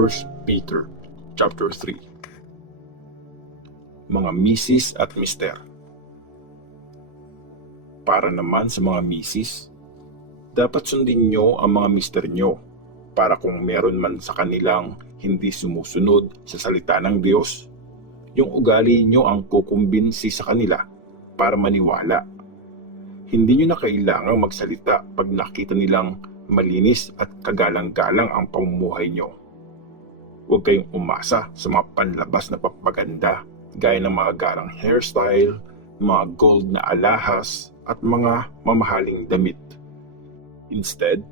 1 Peter chapter 3. Mga misis at mister. Para naman sa mga misis, dapat sundin nyo ang mga mister nyo para kung meron man sa kanilang hindi sumusunod sa salita ng Diyos, yung ugali nyo ang kukumbinsi sa kanila para maniwala. Hindi nyo na kailangang magsalita pag nakita nilang malinis at kagalang-galang ang pamumuhay nyo. Huwag kayong umasa sa mga panlabas na papaganda gaya ng mga garang hairstyle, mga gold na alahas at mga mamahaling damit. Instead,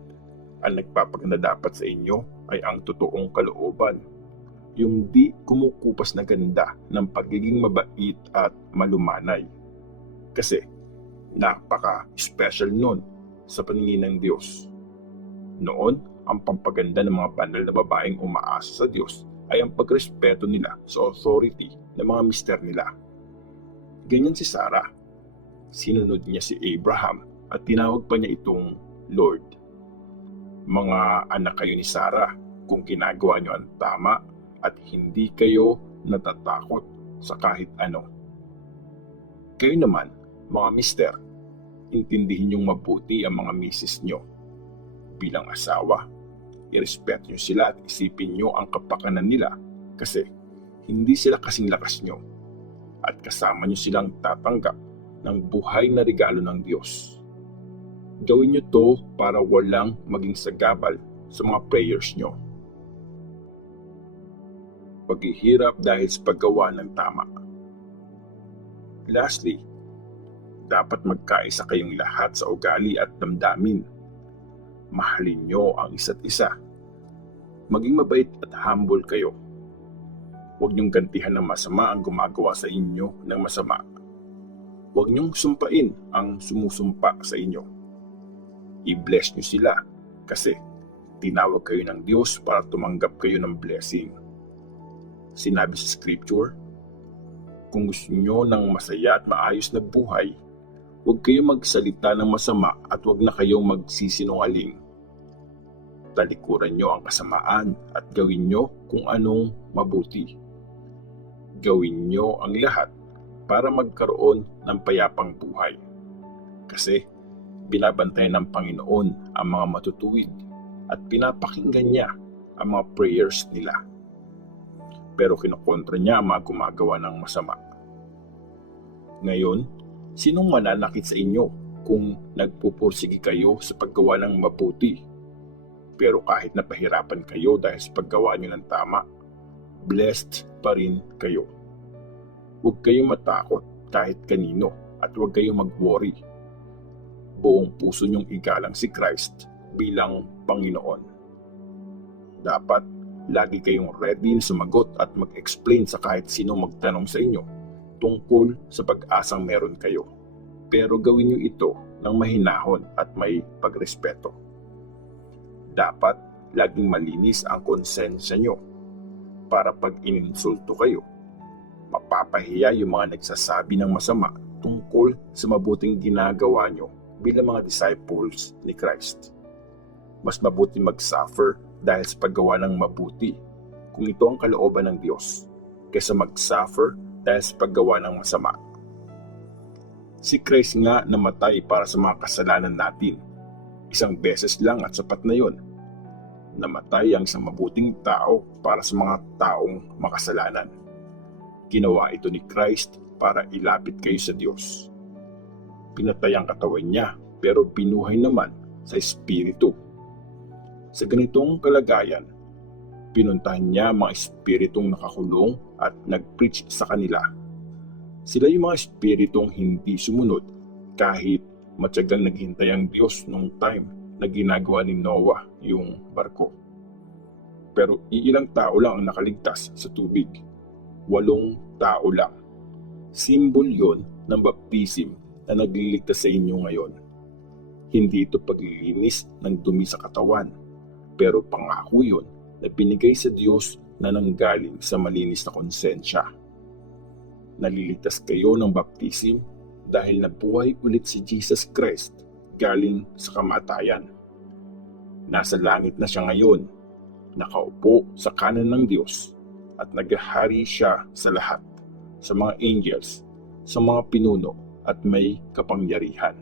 ang nagpapaganda dapat sa inyo ay ang totoong kalooban, yung di kumukupas na ganda ng pagiging mabait at malumanay. Kasi napaka-special nun sa paningin ng Diyos. Noon, ang pampaganda ng mga banal na babaeng umaasa sa Diyos ay ang pagrespeto nila sa authority ng mga mister nila. Ganyan si Sarah. Sinunod niya si Abraham at tinawag pa niya itong Lord. Mga anak kayo ni Sarah kung ginagawa niyo ang tama at hindi kayo natatakot sa kahit ano. Kayo naman, mga mister, intindihin niyong mabuti ang mga misis niyo. Bilang asawa, irespeto niyo sila at isipin niyo ang kapakanan nila kasi hindi sila kasing lakas niyo at kasama niyo silang tatanggap ng buhay na regalo ng Diyos. Gawin niyo to para walang maging sagabal sa mga prayers niyo. Paghihirap dahil sa paggawa ng tama. Lastly, dapat magkaisa kayong lahat sa ugali at damdamin. Mahalin nyo ang isa't isa. Maging mabait at humble kayo. Huwag niyong gantihan ng masama ang gumagawa sa inyo ng masama. Huwag niyong sumpain ang sumusumpa sa inyo. I-bless niyo sila kasi tinawag kayo ng Diyos para tumanggap kayo ng blessing. Sinabi sa Scripture, kung gusto niyo ng masaya at maayos na buhay, huwag kayong magsalita ng masama at huwag na kayong magsisinungaling. Talikuran nyo ang kasamaan at gawin nyo kung anong mabuti. Gawin nyo ang lahat para magkaroon ng payapang buhay. Kasi binabantayan ng Panginoon ang mga matutuwid at pinapakinggan niya ang mga prayers nila. Pero kinukontra niya ang mga gumagawa ng masama. Ngayon, sinong mananakit sa inyo kung nagpupursige kayo sa paggawa ng mabuti? Pero kahit napahirapan kayo dahil sa paggawa niyo ng tama, blessed pa rin kayo. Huwag kayong matakot kahit kanino at huwag kayong mag-worry. Buong puso niyong igalang si Christ bilang Panginoon. Dapat lagi kayong ready na sumagot at mag-explain sa kahit sino magtanong sa inyo tungkol sa pag-asang meron kayo. Pero gawin niyo ito ng mahinahon at may pagrespeto. Dapat laging malinis ang konsensya niyo para pag ininsulto kayo, mapapahiya yung mga nagsasabi ng masama tungkol sa mabuting ginagawa niyo bilang mga disciples ni Christ. Mas mabuti mag-suffer dahil sa paggawa ng mabuti kung ito ang kalooban ng Diyos kaysa mag-suffer dahil sa paggawa ng masama. Si Christ nga namatay para sa mga kasalanan natin. Isang beses lang at sapat na yun. Namatay ang isang mabuting tao para sa mga taong makasalanan. Ginawa ito ni Christ para ilapit kayo sa Diyos. Pinatay ang katawan niya pero binuhay naman sa Espiritu. Sa ganitong kalagayan, pinuntahan niya mga espiritong nakakulong at nag-preach sa kanila. Sila yung mga espiritong hindi sumunod kahit matyagang naghintay ang Diyos nung time na ginagawa ni Noah yung barko. Pero iilang tao lang ang nakaligtas sa tubig. 8 tao lang. Simbol yon ng baptism na nagliligtas sa inyo ngayon. Hindi ito paglilinis ng dumi sa katawan, pero pangako yon na binigay sa Diyos na nanggaling sa malinis na konsensya. Naliligtas kayo ng baptism dahil nabuhay ulit si Jesus Christ galing sa kamatayan. Nasa langit na siya ngayon nakaupo sa kanan ng Diyos at naghahari siya sa lahat, sa mga angels, sa mga pinuno at may kapangyarihan.